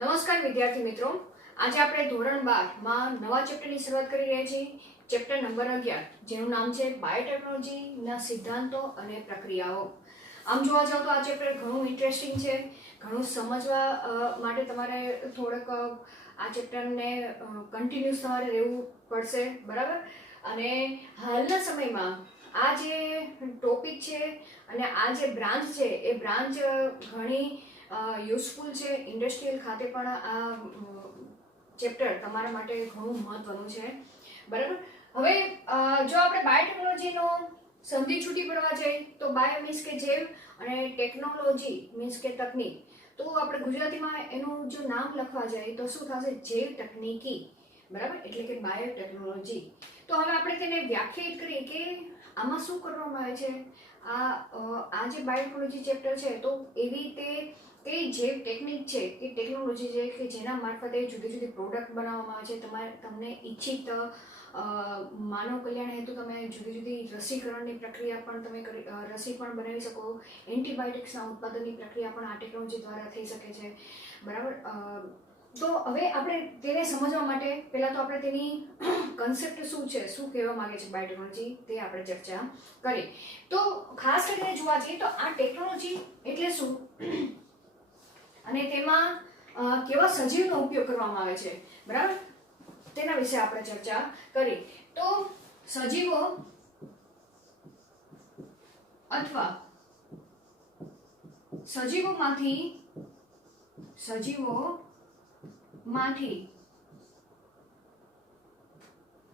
નમસ્કાર વિદ્યાર્થી મિત્રો, આજે આપણે ધોરણ 12 માં નવા ચેપ્ટરની શરૂઆત કરી રહ્યા છીએ. ચેપ્ટર નંબર 11 જેનું નામ છે બાયોટેકનોલોજીના સિદ્ધાંતો અને પ્રક્રિયાઓ. આમ જોવા જાવ તો આ ચેપ્ટર ઘણું ઇન્ટરેસ્ટિંગ છે. ઘણું સમજવા માટે તમારે થોડુંક આ ચેપ્ટરને કન્ટિન્યુઅસ તમારે રહેવું પડશે, બરાબર. અને હાલના સમયમાં આ જે ટોપિક છે અને આ જે બ્રાન્ચ છે એ બ્રાન્ચ ઘણી યુઝફુલ છે. ઇન્ડસ્ટ્રીયલ ખાતે પણ આ ચેપ્ટર તમારા માટે ઘણું મહત્વનું છે, બરાબર. હવે જો આપણે બાયોટેકનોલોજીનો સંધિ છૂટી પડવા જઈએ તો બાયો મીન્સ કે જેવ અને ટેકનોલોજી મીન્સ કે તકનીક. તો આપણે ગુજરાતીમાં એનું જો નામ લખવા જાય તો શું થશે? જેવ તકનીકી, બરાબર, એટલે કે બાયોટેકનોલોજી. તો હવે આપણે તેને વ્યાખ્યાયિત કરીએ કે આમાં શું કરવામાં આવે છે. આ જે બાયોટેકનોલોજી ચેપ્ટર છે તો એવી રીતે કઈ જે ટેકનિક છે કે ટેકનોલોજી છે કે જેના મારફતે જુદી જુદી પ્રોડક્ટ બનાવવામાં આવે છે. તમને ઈચ્છિત માનવ કલ્યાણ હેતુ તમે જુદી જુદી રસીકરણની પ્રક્રિયા પણ તમે રસી પણ બનાવી શકો. એન્ટીબાયોટિક્સના ઉત્પાદનની પ્રક્રિયા પણ આ ટેકનોલોજી દ્વારા થઈ શકે છે, બરાબર. તો હવે આપણે તેને સમજવા માટે પહેલા તો આપણે તેની કન્સેપ્ટ શું છે, શું કહેવા માંગે છે બાયોટેકનોલોજી, તે આપણે ચર્ચા કરીએ. તો ખાસ કરીને જોવા જઈએ તો આ ટેકનોલોજી એટલે શું અને તેમાં કેવા સજીવનો ઉપયોગ કરવામાં આવે છે, બરાબર, તેના વિશે આપણે ચર્ચા કરી. તો સજીવો અથવા સજીવોમાંથી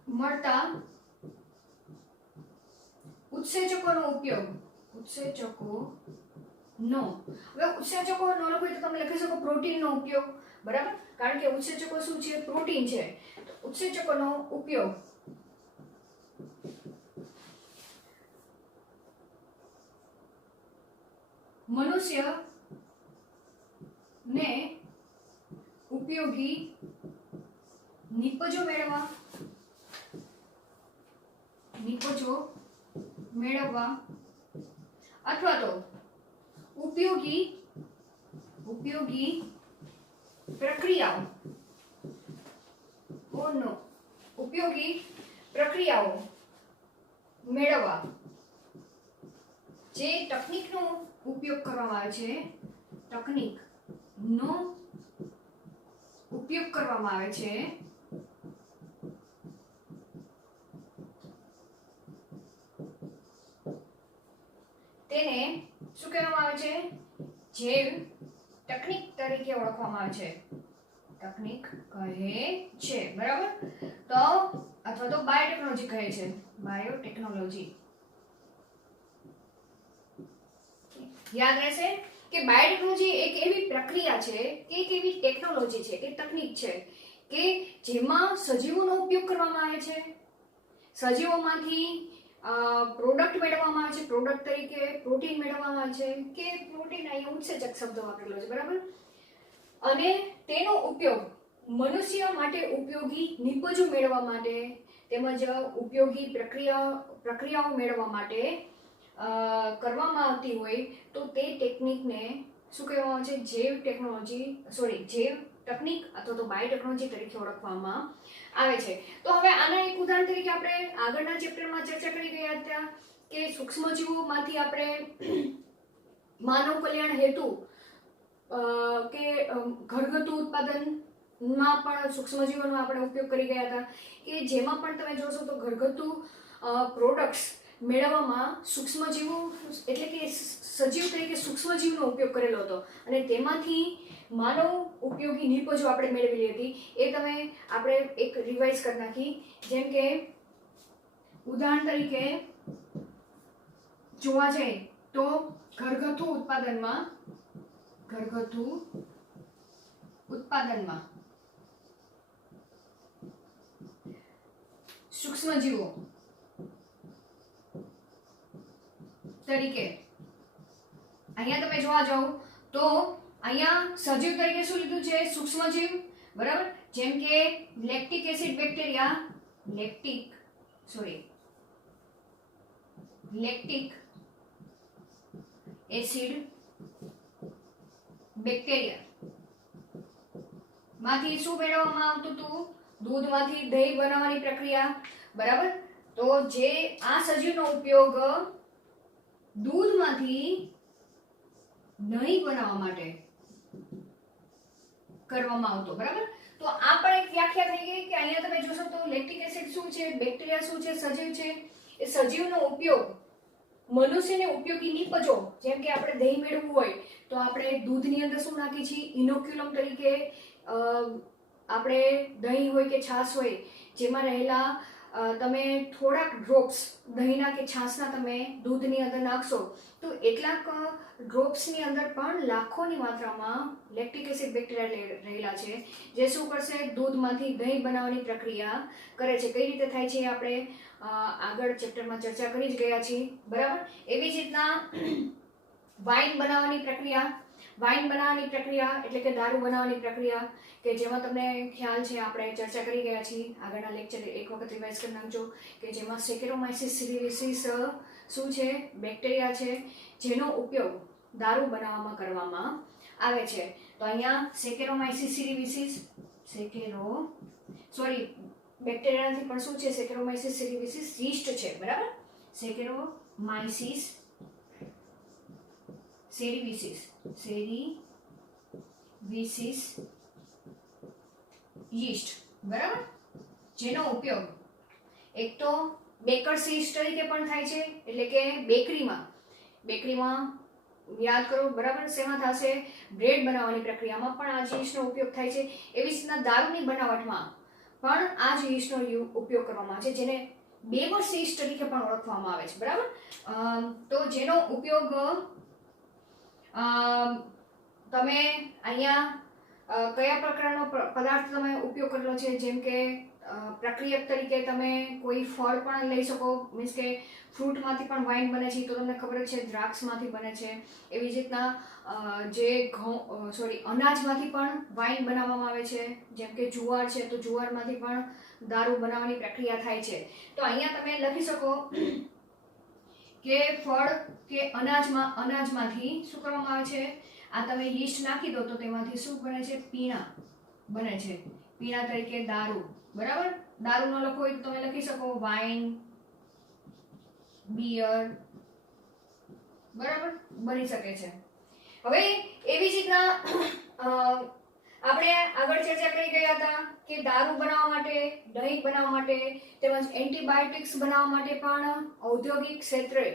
મળતા ઉત્સેચકોનો ઉપયોગ. હવે ઉત્સેચકો ન લખો તો તમે લખી શકો પ્રોટીનનો ઉપયોગ, બરાબર, કારણ કે ઉત્સેચકો શું છે? પ્રોટીન છે. તો ઉત્સેચકોનો ઉપયોગ મનુષ્ય ને ઉપયોગી નિપજો મેળવવા અથવા તો ઉપયોગી પ્રક્રિયાઓ મેળવવા જે તકનીકનો ઉપયોગ કરવામાં આવે છે, તેને શું કહેવામાં આવે છે? જેવ તકનીક તરીકે ઓળખવામાં આવે છે. તકનીક કહે છે, બરાબર. તો અથવા તો બાયોટેકનોલોજી કહે છે. બાયોટેકનોલોજી યાદ રહેશે કે બાયોટેકનોલોજી એક એવી પ્રક્રિયા છે કે એક એવી ટેકનોલોજી છે કે તકનીક છે કે જેમાં સજીવોનો ઉપયોગ કરવામાં આવે છે. સજીવોમાંથી પ્રોડક્ટ મેળવવામાં આવે છે. પ્રોડક્ટ તરીકે પ્રોટીન મેળવવામાં આવે છે કે પ્રોટીન અહીંયા ઉત્સેચક શબ્દ વાપરેલો છે, બરાબર. અને તેનો ઉપયોગ મનુષ્ય માટે ઉપયોગી નિપજો મેળવવા માટે તેમજ ઉપયોગી પ્રક્રિયાઓ મેળવવા માટે કરવામાં આવતી હોય તો તે ટેકનિકને શું કહેવામાં આવે છે? જેવ તકનીક અથવા તો બાયોટેકનોલોજી તરીકે ઓળખવામાં આવે છે. તો હવે આના એક ઉદાહરણ તરીકે આપણે આગળના ચેપ્ટરમાં ચર્ચા કરી ગયા હતા કે સૂક્ષ્મજીવોમાંથી આપણે માનવ કલ્યાણ હેતુ કે ઘરગથ્થુ ઉત્પાદનમાં પણ સૂક્ષ્મજીવોનો આપણે ઉપયોગ કરી ગયા હતા કે જેમાં પણ તમે જોશો તો ઘરગથ્થુ પ્રોડક્ટ્સ મેળવવામાં સૂક્ષ્મજીવો એટલે કે સજીવ તરીકે સૂક્ષ્મજીવનો ઉપયોગ કરેલો હતો અને તેમાંથી માનવ ઉપયોગી નિપજો આપણે મેળવેલી હતી. એ આપણે એક રિવાઇઝ કરી નાખી. જેમ કે ઉદાહરણ તરીકે જોવા જાય તો ઘરગથ્થુ ઉત્પાદનમાં સૂક્ષ્મજીવો તરીકે અહીંયા તમે જોવા જાઓ તો અહીંયા સજીવ તરીકે શું લીધું છે? સૂક્ષ્મજીવ, બરાબર. જેમ કે lactic acid bacteria, lactic acid bacteria માંથી શું મેળવવામાં આવતું હતું? દૂધમાંથી દહીં બનાવવાની પ્રક્રિયા, બરાબર. તો જે આ સજીવનો ઉપયોગ દૂધમાંથી દહીં બનાવવા માટે કરવામાં આવતો, બરાબર. તો આ પણ એક વ્યાખ્યા થઈ ગઈ કે અહીંયા તમે જોશો તો લેક્ટિક એસિડ શું છે, બેક્ટેરિયા શું છે, સજીવ છે. એ સજીવનો ઉપયોગ મનુષ્યને ઉપયોગી નિપજો, જેમ કે આપણે દહીં મેળવવું હોય તો આપણે દૂધની અંદર શું નાખીએ છીએ? ઇનોક્યુલમ તરીકે આપણે દહીં હોય કે છાશ હોય જેમાં રહેલા તમે થોડાક ડ્રોપ્સ દહીંના કે છાશના તમે દૂધની અંદર નાખશો તો એટલાક ડ્રોપ્સની અંદર પણ લાખોની માત્રામાં લેક્ટિક એસિડ બેક્ટેરિયા રહેલા છે, જે શું કરશે? દૂધમાંથી દહીં બનાવવાની પ્રક્રિયા કરે છે. કઈ રીતે થાય છે આપણે આગળ ચેપ્ટરમાં ચર્ચા કરી જ ગયા છીએ, બરાબર. એવી જ રીતના વાઇન બનાવવાની પ્રક્રિયા એટલે કે દારૂ બનાવવાની પ્રક્રિયા, કે જેમાં તમને ખ્યાલ છે આપણે ચર્ચા કરી ગયા છીએ, આગળના લેક્ચર એક વખત રિવાઇઝ કરી નાખજો, કે જેમાં સેકેરોમાઇસિસ સિરિવિસિસ શું છે? બેક્ટેરિયા છે, જેનો ઉપયોગ દારૂ બનાવવામાં કરવામાં આવે છે. તો અહીંયા સેકેરોમાઇસિસ સિરિવિસિસ બેક્ટેરિયાથી પણ શું છે? સેકેરોમાઇસિસ સિરિવિસિસ યીસ્ટ છે, બરાબર. સેકેરોમાઇસિસ સેરિવિસિસ યીસ્ટ, બરાબર. જેનો ઉપયોગ એક તો બેકર્સ યીસ્ટ તરીકે પણ થાય છે, એટલે કે બેકરીમાં યાદ કરો, બરાબર. શેમાં થશે? બ્રેડ બનાવવાની પ્રક્રિયામાં પણ આ યીસ્ટનો ઉપયોગ થાય છે. એવી રીતના દારૂની બનાવટમાં પણ આ જ યીસ્ટનો ઉપયોગ કરવામાં આવે છે, જેને બેવર્સ યીસ્ટ તરીકે પણ ઓળખવામાં આવે છે, બરાબર. તો જેનો ઉપયોગ તમે અહીંયા કયા પ્રકારનો પદાર્થ તમે ઉપયોગ કરેલો છે? જેમ કે પ્રક્રિયક તરીકે તમે કોઈ ફળ પણ લઈ શકો, મીન્સ કે ફ્રૂટમાંથી પણ વાઇન બને છે, તો તમને ખબર જ છે દ્રાક્ષમાંથી બને છે. એવી જ રીતના અનાજમાંથી પણ વાઇન બનાવવામાં આવે છે, જેમ કે જુવાર છે તો જુવારમાંથી પણ દારૂ બનાવવાની પ્રક્રિયા થાય છે. તો અહીંયા તમે લખી શકો કે ફળ કે અનાજમાંથી શું કરવામાં આવે છે? આ તમે યીસ્ટ નાખી દો તો તેમાંથી શું બને છે? પીણા બને છે, પીણા તરીકે દારૂ, બરાબર. દારૂ ન લખો હોય તો તમે લખી શકો વાઇન, બિયર, બરાબર, બની શકે છે. હવે એવી જ રીતના આપણે આગળ ચર્ચા કરી ગયા હતા કે દારૂ બનાવવા માટે, દહીં બનાવવા માટે તેમજ એન્ટીબાયોટિક્સ બનાવવા માટે પણ ઔદ્યોગિક ક્ષેત્રે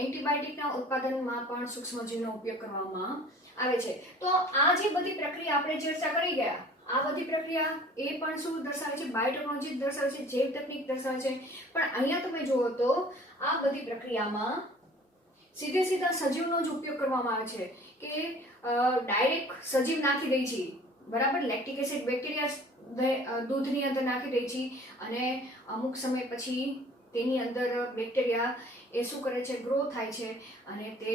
એન્ટીબાયોટિકના ઉત્પાદનમાં પણ સૂક્ષ્મજીવનો ઉપયોગ કરવામાં આવે છે. તો આ જે બધી પ્રક્રિયા આપણે ચર્ચા કરી ગયા, આ બધી પ્રક્રિયા એ પણ શું દર્શાવે છે? બાયોટેકનોલોજી દર્શાવે છે, જૈવ તકનીક દર્શાવે છે. પણ અહીંયા તમે જુઓ તો આ બધી પ્રક્રિયામાં સીધા સજીવનો જ ઉપયોગ કરવામાં આવે છે, કે ડાયરેક્ટ સજીવ નાખી દે છે, બરાબર. લેક્ટિક એસિડ બેક્ટેરિયા દૂધની અંદર નાખી દે છે અને અમુક સમય પછી તેની અંદર બેક્ટેરિયા એ શું કરે છે? ગ્રો થાય છે અને તે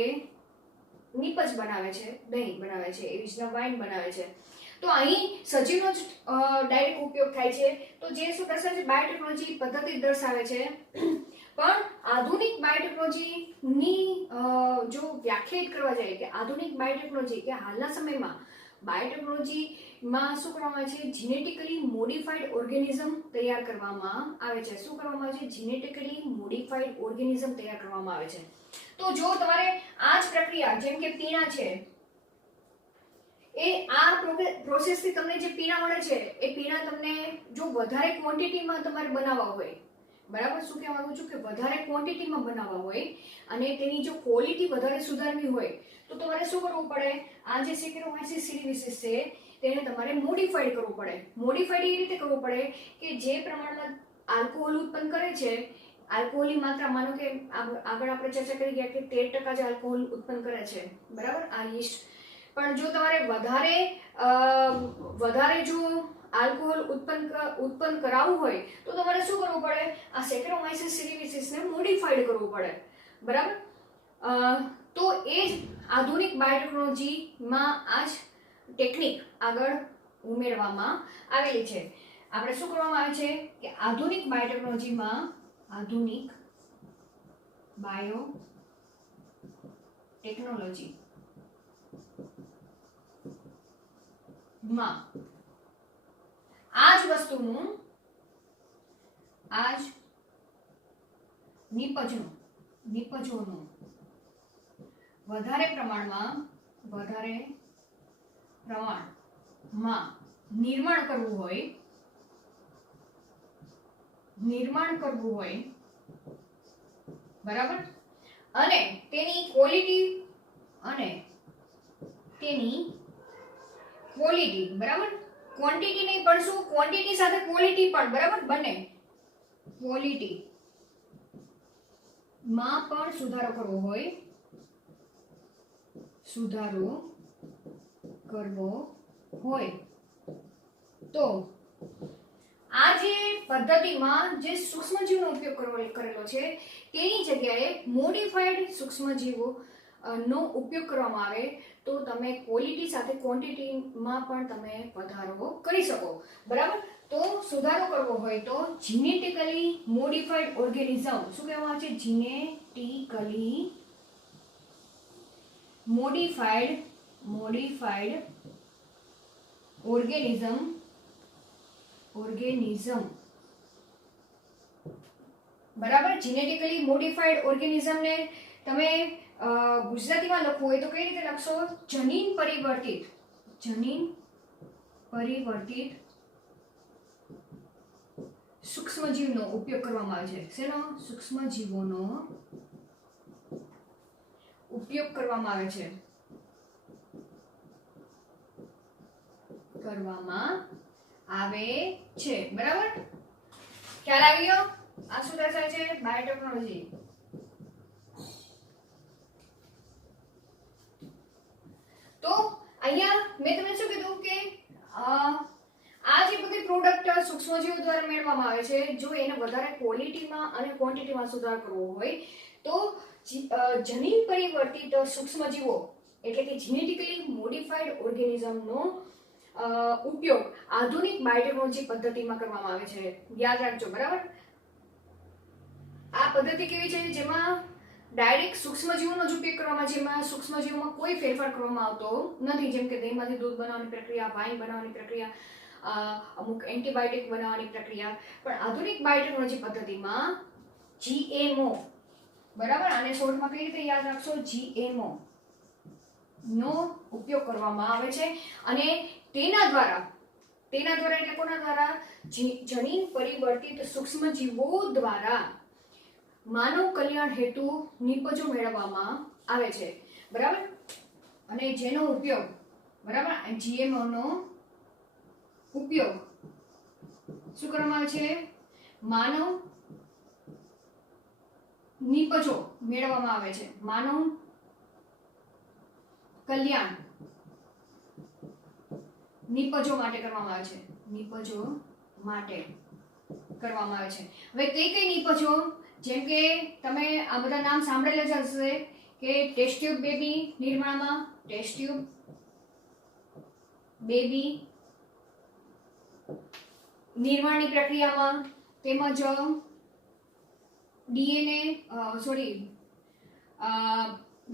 નીપજ બનાવે છે, દહીં બનાવે છે, એવી રીતના વાઇન બનાવે છે. તો અહીં સજીવનો જ ડાયરેક્ટ ઉપયોગ થાય છે. તો જે શું દર્શાવે છે? બાયોટેકનોલોજી પદ્ધતિ દર્શાવે છે. પણ આધુનિક બાયોટેકનોલોજીની જો વ્યાખ્યાયિત કરવા જાય કે આધુનિક બાયોટેકનોલોજી કે હાલના સમયમાં બાયોટેકનોલોજીમાં શું કરવામાં આવે છે? જીનેટિકલી મોડિફાઈડ ઓર્ગેનિઝમ તૈયાર કરવામાં આવે છે. શું કરવામાં આવે છે? જીનેટિકલી મોડિફાઈડ ઓર્ગેનિઝમ તૈયાર કરવામાં આવે છે. તો જો તમારે આ જ પ્રક્રિયા, જેમ કે પીણા છે, એ આ પ્રોસેસથી તમને જે પીણા મળે છે એ પીણા તમને જો વધારે ક્વોન્ટિટીમાં તમારે બનાવવા હોય, બરાબર. શું કહેવા માંગુ છું? કે વધારે ક્વોન્ટિટીમાં બનાવવા હોય અને તેની જો ક્વોલિટી વધારે સુધારવી હોય તો તમારે શું કરવું પડે? આ જે સેકેરોમાઇસિસ સિરિવિસિસ છે તેને તમારે મોડિફાઈડ કરવું પડે. મોડિફાઈડ એ રીતે કરવું પડે કે જે પ્રમાણમાં આલ્કોહોલ ઉત્પન્ન કરે છે, આલ્કોહોલની માત્રા, માનો કે આગળ આપણે ચર્ચા કરી ગયા કે 13% જ આલ્કોહોલ ઉત્પન્ન કરે છે, બરાબર, આ યીસ્ટ. પણ જો તમારે વધારે જો આલ્કોહોલ ઉત્પન્ન કરાવવું હોય તો તમારે શું કરવું પડે? આ સેકેરોમાઇસિસ સિરિવિસિસને મોડિફાઈડ કરવું પડે, બરાબર. તો એ જ આધુનિક બાયોટેકનોલોજીમાં આ જ ટેકનિક આગળ ઉમેરવામાં આવેલી છે. આપણે શું કરવામાં આવે છે કે આધુનિક બાયોટેકનોલોજીમાં આ જ વસ્તુનું નિપજોનું વધારે પ્રમાણમાં નિર્માણ કરવું હોય બરાબર, અને તેની ક્વોલિટી બરાબર, ક્વોન્ટિટી નહીં પણ શું, ક્વોન્ટિટી સાથે ક્વોલિટી પણ બરાબર, બંને ક્વોલિટી માં પણ સુધારો કરવો હોય તો આ જે પદ્ધતિમાં જે સૂક્ષ્મજીવનો ઉપયોગ કરેલો છે તેની જગ્યાએ મોડિફાઈડ સૂક્ષ્મજીવો નો ઉપયોગ કરવામાં આવે તો તમે ક્વોલિટી સાથે ક્વોન્ટિટીમાં પણ તમે વધારો કરી શકો બરાબર. તો સુધારો કરવો હોય તો જીનેટિકલી મોડિફાઈડ ઓર્ગેનિઝમ, શું કહેવામાં આવે છે, જીનેટિકલી મોડિફાઈડ ઓર્ગેનિઝમ બરાબર. જીનેટિકલી મોડિફાઈડ ઓર્ગેનિઝમને તમે ગુજરાતીમાં લખવું હોય તો કઈ રીતે લખશો, જનીન પરિવર્તિત સૂક્ષ્મજીવનો ઉપયોગ કરવામાં આવે છે. શેનો? સૂક્ષ્મજીવોનો ઉપયોગ કરવામાં આવે છે બરાબર. ખ્યાલ આવી ગયો? આ શું દર્શાવે છે? બાયોટેકનોલોજી. તો અહીંયા મેં તમને શું કીધું કે આ જે બધી પ્રોડક્ટ સૂક્ષ્મજીવો દ્વારા મેળવવામાં આવે છે, જો એને વધારે ક્વોલિટીમાં અને ક્વોન્ટિટીમાં સુધાર કરવો હોય તો જનીન પરિવર્તિત સૂક્ષ્મજીવો એટલે કે જીનેટિકલી મોડિફાઈડ ઓર્ગેનિઝમનો ઉપયોગ આધુનિક બાયોટેકનોલોજી પદ્ધતિમાં કરવામાં આવે છે. યાદ રાખજો બરાબર. આ પદ્ધતિ કેવી છે? જેમાં ડાયરેક્ટ સૂક્ષ્મજીવોનો જ ઉપયોગ કરવામાં, જેમાં સૂક્ષ્મજીવોમાં કોઈ ફેરફાર કરવામાં આવતો નથી, જેમ કે દહીંમાંથી દૂધ બનાવવાની પ્રક્રિયા, વાઈન બનાવવાની પ્રક્રિયા, અમુક એન્ટીબાયોટિક બનાવવાની પ્રક્રિયા. પણ આધુનિક બાયોટેકનોલોજી પદ્ધતિમાં GMO બરાબર, આને શોર્ટમાં કઈ રીતે યાદ રાખશો, GMO નો ઉપયોગ કરવામાં આવે છે. અને તેના દ્વારા એટલે કોના દ્વારા? જનીન પરિવર્તિત સૂક્ષ્મજીવો દ્વારા માનવ કલ્યાણ હેતુ નિપજો મેળવવામાં આવે છે બરાબર. અને જેનો ઉપયોગ બરાબર, GMO નો ઉપયોગ શું કરવામાં આવે છે? માનવ નિપજો મેળવવામાં આવે છે, માનવ કલ્યાણ નિપજો માટે કરવામાં આવે છે, હવે કઈ નિપજો? જેમ કે તમે આ બધા નામ સાંભળેલા જ હશે કે ટેસ્ટ ટ્યુબ બેબી નિર્માણમાં, ટેસ્ટ ટ્યુબ બેબી નિર્માણની પ્રક્રિયામાં, તેમજ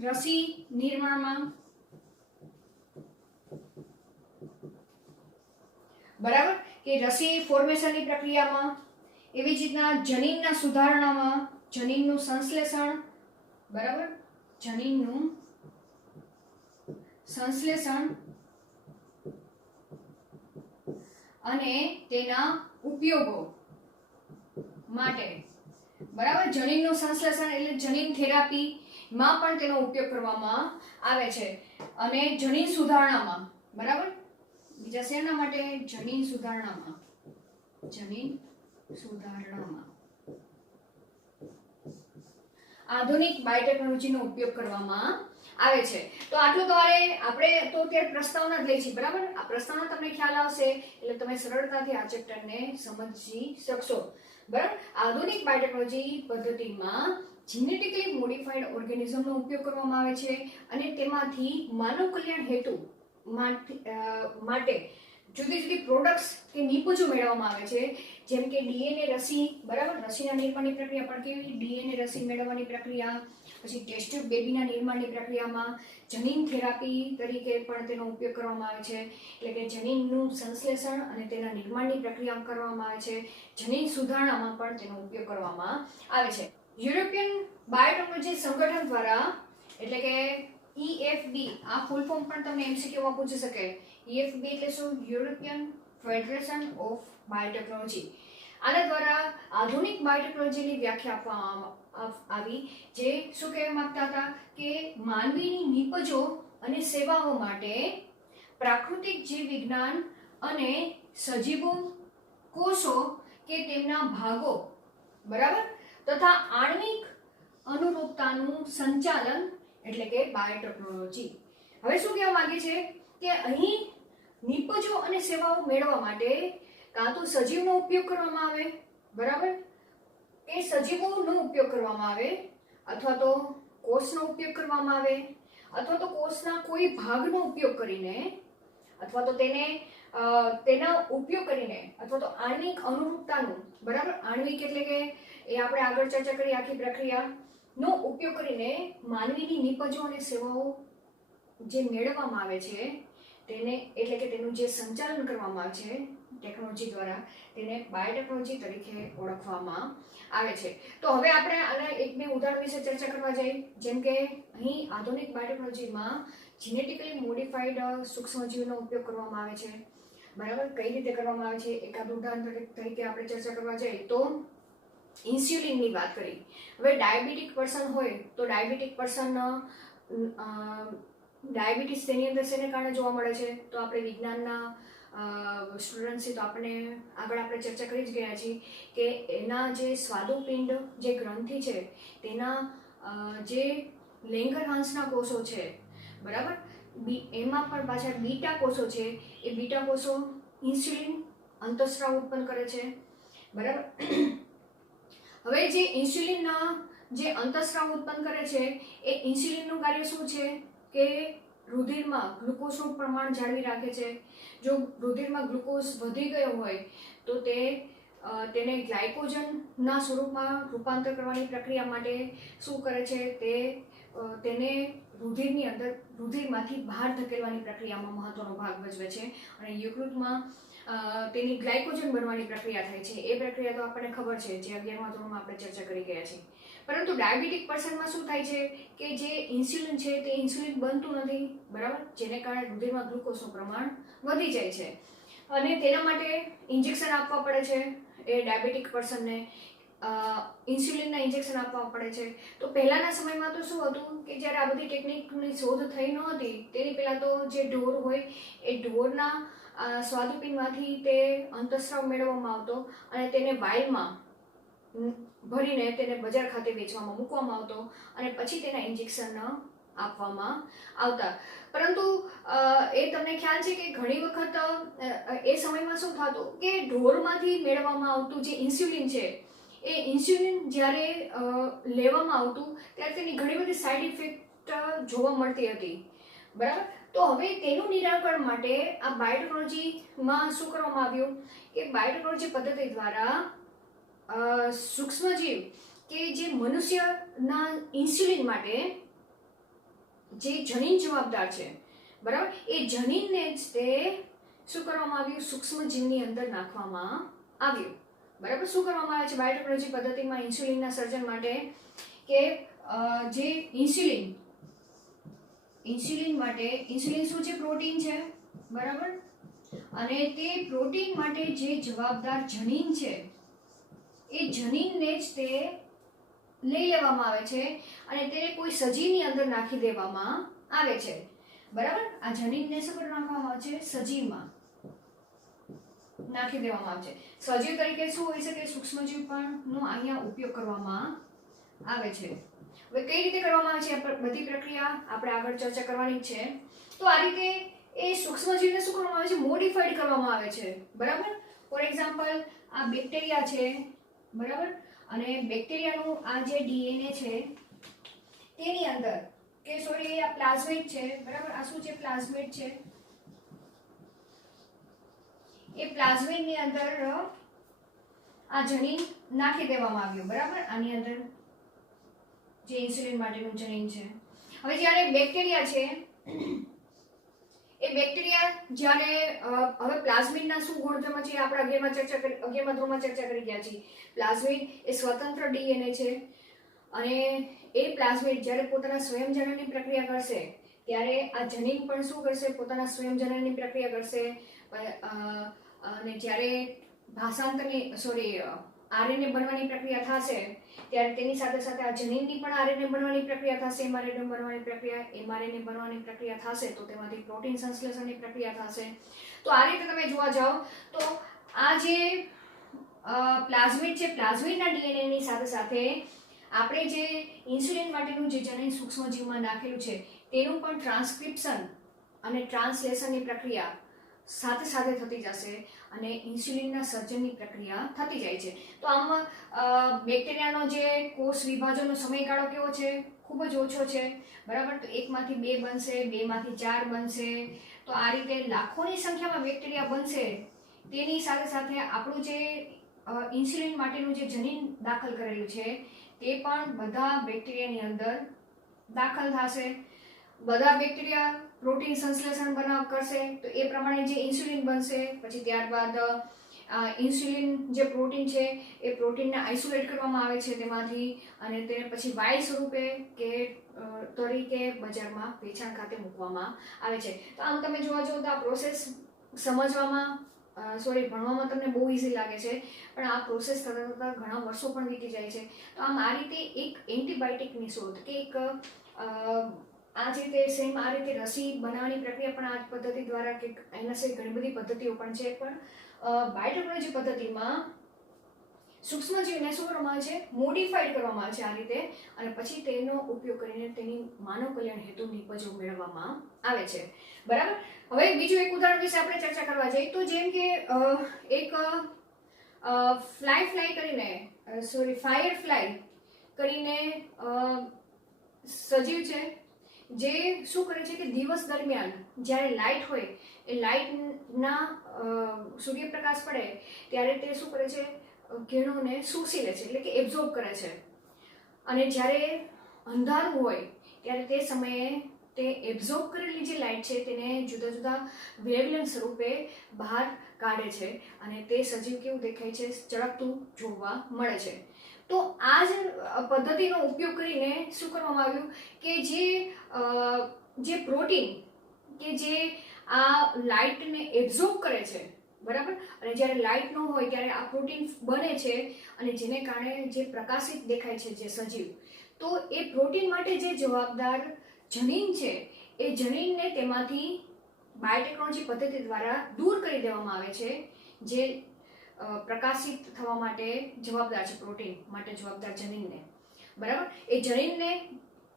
રસી નિર્માણમાં બરાબર, કે રસી ફોર્મેશનની પ્રક્રિયામાં, એવી જ રીતના જનીનના સુધારણામાં, જનીનનું સંશ્લેષણ બરાબર, જનીનનું સંશ્લેષણ અને તેના ઉપયોગો માટે બરાબર. જનીનનું સંશ્લેષણ એટલે જનીન થેરાપી માં પણ તેનો ઉપયોગ કરવામાં આવે છે. અને જનીન સુધારણામાં બરાબર, બીજા શેના માટે? જનીન સુધારણામાં આધુનિક બાયોટેકનોલોજીનો ઉપયોગ કરવામાં આવે છે. તો આટલું તમારે આપણે તો અત્યારે પ્રસ્તાવના જ લઈ છીએ બરાબર. આ પ્રસ્તાવના તમને ખ્યાલ આવશે એટલે તમે સરળતાથી આ ચેપ્ટરને સમજી શકશો બરાબર. આધુનિક બાયોટેકનોલોજી પદ્ધતિમાં જીનેટિકલી મોડિફાઈડ ઓર્ગેનિઝમનો ઉપયોગ કરવામાં આવે છે અને તેમાંથી માનવ કલ્યાણ હેતુ માટે જુદી જુદી પ્રોડક્ટ્સ કે નિપજો મેળવવામાં આવે છે. જેમ કે DNA રસી બરાબર, રસીના નિર્માણની પ્રક્રિયા પણ કેવી? DNA રસી મેળવવાની પ્રક્રિયા, પછી ટેસ્ટ ટ્યુબ બેબીના નિર્માણની પ્રક્રિયામાં જનીન થેરાપી તરીકે પણ તેનો ઉપયોગ કરવામાં આવે છે, એટલે કે જનીનનું સંશ્લેષણ અને તેના નિર્માણની પ્રક્રિયા કરવામાં આવે છે. જનીન સુધારણામાં પણ તેનો ઉપયોગ કરવામાં આવે છે. યુરોપિયન બાયોટેકનોલોજી સંગઠન દ્વારા, એટલે કે EFB, આ ફૂલ ફોર્મ પણ તમને MCQ માં પૂછી શકે. EFB એટલે શું? European federation of biotechnology. આના દ્વારા આધુનિક બાયોટેકનોલોજીની વ્યાખ્યા આપવામાં આવી, જે શું કહેવા માંગતા હતા કે માનવીની નિપજો અને સેવાઓ માટે પ્રાકૃતિક જીવ વિજ્ઞાન અને સજીવો, કોષો કે તેમના ભાગો, બરાબર, તથા આણ્વિક અનુરૂપતાનું સંચાલન એટલે કે બાયોટેકનોલોજી. હવે શું કહેવા માંગે છે કે અહીં નિપજો અને સેવાઓ મેળવવા માટે કાં તો સજીવનો ઉપયોગ કરવામાં આવે, બરાબર, એ સજીવોનો ઉપયોગ કરવામાં આવે, અથવા તો કોષનો ઉપયોગ કરવામાં આવે, અથવા તો કોષના કોઈ ભાગનો ઉપયોગ કરીને, અથવા તો તેના ઉપયોગ કરીને, અથવા તો આણ્વિક અનુરૂપતાનું, બરાબર, આણ્વિક એટલે કે એ આપણે આગળ ચર્ચા કરી આખી પ્રક્રિયાનો ઉપયોગ કરીને માનવીની નિપજો અને સેવાઓ જે મેળવવામાં આવે છે તેને, એટલે કે તેનું જે સંચાલન કરવામાં આવે છે ટેકનોલોજી દ્વારા, તેને બાયોટેકનોલોજી તરીકે ઓળખવામાં આવે છે. તો હવે આપણે આના એક બે ઉદાહરણ વિશે ચર્ચા કરવા જઈએ. જેમ કે અહીં આધુનિક બાયોટેકનોલોજીમાં જીનેટિકલી મોડિફાઈડ સૂક્ષ્મજીવનો ઉપયોગ કરવામાં આવે છે, બરાબર. કઈ રીતે કરવામાં આવે છે એકાદ ઉદાહરણ તરીકે આપણે ચર્ચા કરવા જઈએ તો ઇન્સ્યુલિનની વાત કરી. હવે ડાયાબિટીક પર્સન હોય તો ડાયાબિટીક પર્સન ડાયાબિટીસ તેની અંદર શેને કારણે જોવા મળે છે? તો આપણે વિજ્ઞાનના સ્ટુડન્ટ છે તો આપણે આગળ ચર્ચા કરી જ ગયા છીએ કે એના જે સ્વાદુપિંડ, જે ગ્રંથિ છે, તેના જે લેંગરહાન્સના કોષો છે, બરાબર, એમાં પણ પાછા બીટા કોષો છે. એ બીટા કોષો ઇન્સ્યુલિન અંતઃસ્રાવ ઉત્પન્ન કરે છે, બરાબર. હવે જે ઇન્સ્યુલિનના જે અંતઃસ્રાવ ઉત્પન્ન કરે છે, એ ઇન્સ્યુલિનનું કાર્ય શું છે કે રુધિરમાં ગ્લુકોઝનું પ્રમાણ જાળવી રાખે છે. જો રુધિરમાં ગ્લુકોઝ વધી ગયો હોય તો તેને ગ્લાયકોજનના સ્વરૂપમાં રૂપાંતર કરવાની પ્રક્રિયા માટે શું કરે છે? તેને રુધિરની અંદર, રુધિરમાંથી બહાર ધકેલવાની પ્રક્રિયામાં મહત્વનો ભાગ ભજવે છે, અને યકૃતમાં તેની ગ્લાયકોજન બનવાની પ્રક્રિયા થાય છે. એ પ્રક્રિયા તો આપણને ખબર છે, જે 11મા ધોરણમાં આપણે ચર્ચા કરી ગયા છીએ. પરંતુ ડાયાબિટીક પર્સનમાં શું થાય છે કે જે ઇન્સ્યુલિન છે તે ઇન્સ્યુલિન બનતું નથી, બરાબર, જેને કારણે રુધિરમાં ગ્લુકોઝનું પ્રમાણ વધી જાય છે, અને તેના માટે ઇન્જેક્શન આપવા પડે છે. એ ડાયાબિટીક પર્સનને ઇન્સ્યુલિનના ઇન્જેક્શન આપવા પડે છે. તો પહેલાના સમયમાં તો શું હતું કે જ્યારે આ બધી ટેકનિકની શોધ થઈ નહોતી તેની પહેલાં તો જે ઢોર હોય એ ઢોરના સ્વાદુપિંડમાંથી તે અંતઃસ્રાવ મેળવવામાં આવતો અને તેને વાઇલમાં ભરીને તેને બજાર ખાતે વેચવામાં મૂકવામાં આવતો, અને પછી તેના ઇન્જેક્શન આપવામાં આવતા. પરંતુ એ તમને ખ્યાલ છે કે ઘણી વખત એ સમયમાં શું થતું કે ઢોરમાંથી મેળવવામાં આવતું જે ઇન્સ્યુલિન છે, એ ઇન્સ્યુલિન જ્યારે લેવામાં આવતું ત્યારે તેની ઘણી બધી સાઇડ ઇફેક્ટ જોવા મળતી હતી, બરાબર. તો હવે તેનું નિરાકરણ માટે આ બાયોટેકનોલોજીમાં શું કરવામાં આવ્યું કે બાયોટેકનોલોજી પદ્ધતિ દ્વારા સૂક્ષ્મજીવ કે જે મનુષ્યના ઇન્સ્યુલિન માટે જે જનીન જવાબદાર છે, બરાબર, એ જનીનને જ તે શું કરવામાં આવ્યું? સૂક્ષ્મજીવની અંદર નાખવામાં આવ્યું, બરાબર. શું કરવામાં આવે છે બાયોટેકનોલોજી પદ્ધતિમાં ઇન્સ્યુલિનના સર્જન માટે કે જે ઇન્સ્યુલિન માટે, ઇન્સ્યુલિન શું છે? પ્રોટીન છે, બરાબર, અને તે પ્રોટીન માટે જે જવાબદાર જનીન છે એ જનીનને જ તે લઈ લેવામાં આવે છે અને તેને કોઈ સજીવની અંદર નાખી દેવામાં આવે છે, બરાબર. આ જનીનને શું કરી નાખવામાં આવે છે? સજીવમાં નાખી દેવામાં આવે છે. સજીવ તરીકે શું હોઈ શકે? સૂક્ષ્મજીવ પણ અહીંયા ઉપયોગ કરવામાં આવે છે. હવે કઈ રીતે કરવામાં આવે છે બધી પ્રક્રિયા આપણે આગળ ચર્ચા કરવાની છે. તો આ રીતે એ સૂક્ષ્મજીવને શું કરવામાં આવે છે? મોડિફાઈડ કરવામાં આવે છે, બરાબર. ફોર એક્ઝામ્પલ આ બેક્ટેરિયા છે, બરાબર, અને બેક્ટેરિયાનું આ જે ડીએનએ છે તેની અંદર કે સોરી આ પ્લાઝમિડ છે, બરાબર. આ શું છે? પ્લાઝમિડ છે. એ પ્લાઝમિડની અંદર આ જનીન નાખી દેવામાં આવ્યું, બરાબર. આની અંદર જે ઇન્સ્યુલિન માટેનું જનીન છે. હવે જ્યારે બેક્ટેરિયા છે એ બેક્ટેરિયા જ્યારે હવે પ્લાઝમિડના શું ગુણધર્મ છે આપણે 11મા ધોરણમાં ચર્ચા કરી ગયા છીએ. પ્લાઝમિડ એ સ્વતંત્ર ડીએનએ છે અને એ પ્લાઝમિડ જ્યારે પોતાના સ્વયંજનનની પ્રક્રિયા કરશે ત્યારે આ જનીન પણ શું કરશે, પોતાના સ્વયંજનનની પ્રક્રિયા કરશે. અને જ્યારે આરએનએ બનવાની પ્રક્રિયા થશે ત્યારે તેની સાથે સાથે આ જનીનની પણ આરએનએ બનવાની પ્રક્રિયા થશે, એમઆરએનએ બનવાની પ્રક્રિયા, એમઆરએનએ બનવાની પ્રક્રિયા થશે તો તેમાંથી પ્રોટીન સંશ્લેષણની પ્રક્રિયા થશે. તો આ રીતે તમે જોવા જાઓ તો આ જે પ્લાઝમિડ છે, પ્લાઝમિડના ડીએનએની સાથે સાથે આપણે જે ઇન્સ્યુલિન માટેનું જે જનીન સૂક્ષ્મજીવમાં નાખેલું છે તેનું પણ ટ્રાન્સક્રિપ્શન અને ટ્રાન્સલેશનની પ્રક્રિયા સાથે સાથે થતી જશે અને ઇન્સ્યુલિનના સર્જનની પ્રક્રિયા થતી જાય છે. તો આમ બેક્ટેરિયાનો જે કોષ વિભાજનનો સમયગાળો કેવો છે, ખૂબ જ ઓછો છે, બરાબર. તો 1 માંથી 2 બનશે, 2 માંથી 4 બનશે. તો આ રીતે લાખોની સંખ્યામાં બેક્ટેરિયા બનશે. તેની સાથે સાથે આપણું જે ઇન્સ્યુલિન માટેનું જે જનીન દાખલ કરેલું છે તે પણ બધા બેક્ટેરિયાની અંદર દાખલ થશે. બધા બેક્ટેરિયા પ્રોટીન સંશ્લેષણ કરશે તો એ પ્રમાણે જે ઇન્સ્યુલિન બનશે. પછી ત્યારબાદ ઇન્સ્યુલિન જે પ્રોટીન છે એ પ્રોટીનને આઇસોલેટ કરવામાં આવે છે તેમાંથી અને તેને પછી વાયુ સ્વરૂપે કે તરીકે બજારમાં વેચાણ ખાતે મૂકવામાં આવે છે. તો આમ તમે જોવા જાઓ તો આ પ્રોસેસ સમજવામાં ભણવામાં તમને બહુ ઇઝી લાગે છે પણ આ પ્રોસેસ થતાં થતાં ઘણા વર્ષો પણ વીતી જાય છે. તો આમ આ રીતે એક એન્ટીબાયોટિકની શોધ કે એક આ જ રીતે સેમ આ રીતે રસી બનાવવાની પ્રક્રિયા પણ આ જ પદ્ધતિ દ્વારા કે એના સિવાય ઘણી બધી પદ્ધતિઓ પણ છે. પણ બાયોટેકનોલોજી પદ્ધતિમાં સૂક્ષ્મજીવને શું કરવામાં આવે છે, મોડિફાઈડ કરવામાં આવે છે આ રીતે અને પછી તેનો ઉપયોગ કરીને તેની માનવ કલ્યાણ હેતુ નિપજો મેળવવામાં આવે છે, બરાબર. હવે બીજું એક ઉદાહરણ વિશે આપણે ચર્ચા કરવા જઈએ તો જેમ કે એક ફાયર ફ્લાય કરીને સજીવ છે જે શું કરે છે કે દિવસ દરમિયાન જ્યારે લાઇટ હોય એ લાઇટના સૂર્યપ્રકાશ પડે ત્યારે તે શું કરે છે, કિરણોને શોષી લે છે, એટલે કે એબ્ઝોર્બ કરે છે. અને જ્યારે અંધારું હોય ત્યારે તે સમયે તે એબ્ઝોર્બ કરેલી જે લાઇટ છે તેને જુદા જુદા વેવલેન્થ સ્વરૂપે બહાર કાઢે છે અને તે સજીવ કેવું દેખાય છે, ચળકતું જોવા મળે છે. તો આ જ પદ્ધતિનો ઉપયોગ કરીને શું કરવામાં આવ્યું કે જે પ્રોટીન કે જે આ લાઇટને એબ્ઝોર્બ કરે છે, બરાબર, અને જ્યારે લાઇટ ન હોય ત્યારે આ પ્રોટીન બને છે અને જેને કારણે જે પ્રકાશિત દેખાય છે જે સજીવ, તો એ પ્રોટીન માટે જે જવાબદાર જનીન છે એ જનીનને તેમાંથી બાયોટેકનોલોજી પદ્ધતિ દ્વારા દૂર કરી દેવામાં આવે છે. જે પ્રકાશિત થવા માટે જવાબદાર છે, પ્રોટીન માટે જવાબદાર જનીનને, બરાબર, એ જનીનને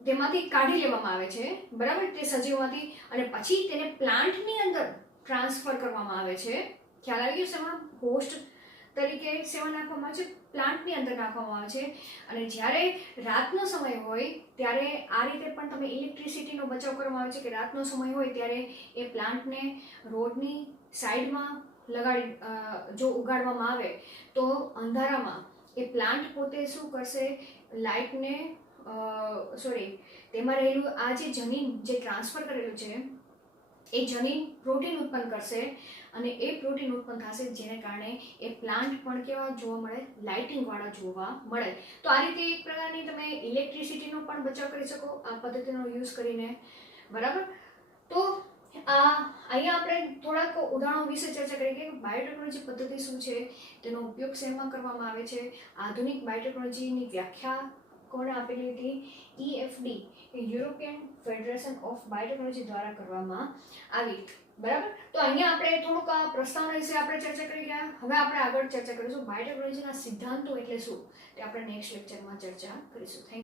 તેમાંથી કાઢી લેવામાં આવે છે, બરાબર, તે સજીવમાંથી અને પછી તેને પ્લાન્ટની અંદર ટ્રાન્સફર કરવામાં આવે છે. ખ્યાલ આવી ગયો? શેમાં હોસ્ટ તરીકે સેવા નાખવામાં આવે છે, પ્લાન્ટની અંદર નાખવામાં આવે છે. અને જ્યારે રાતનો સમય હોય ત્યારે આ રીતે પણ તમે ઇલેક્ટ્રિસિટીનો બચાવ કરવામાં આવે છે કે રાતનો સમય હોય ત્યારે એ પ્લાન્ટને રોડની સાઈડમાં જો ઉગાડવામાં આવે તો અંધારામાં એ પ્લાન્ટ પોતે શું કરશે, લાઇટને તેમાં રહેલું આ જે જનીન જે ટ્રાન્સફર કરેલું છે એ જનીન પ્રોટીન ઉત્પન્ન કરશે અને એ પ્રોટીન ઉત્પન્ન થશે જેને કારણે એ પ્લાન્ટ પણ કેવા જોવા મળે, લાઇટિંગ વાળા જોવા મળે. તો આ રીતે એક પ્રકારની તમે ઇલેક્ટ્રિસિટીનો પણ બચાવ કરી શકો આ પદ્ધતિનો યુઝ કરીને, બરાબર. તો અહીંયા આપણે થોડાક ઉદાહરણો વિશે ચર્ચા કરી કે બાયોટેકનોલોજી પદ્ધતિ શું છે, તેનો ઉપયોગ શેમાં કરવામાં આવે છે. આધુનિક બાયોટેકનોલોજીની વ્યાખ્યા કોણે આપેલી હતી? EFD European federation of biotechnology દ્વારા કરવામાં આવી, બરાબર. તો અહીંયા આપણે થોડુંક પ્રસ્તાવના વિશે આપણે ચર્ચા કરી ગયા. હવે આપણે આગળ ચર્ચા કરીશું બાયોટેકનોલોજીના સિદ્ધાંતો એટલે શું તે આપણે નેક્સ્ટ લેક્ચરમાં ચર્ચા કરીશું. Thank you.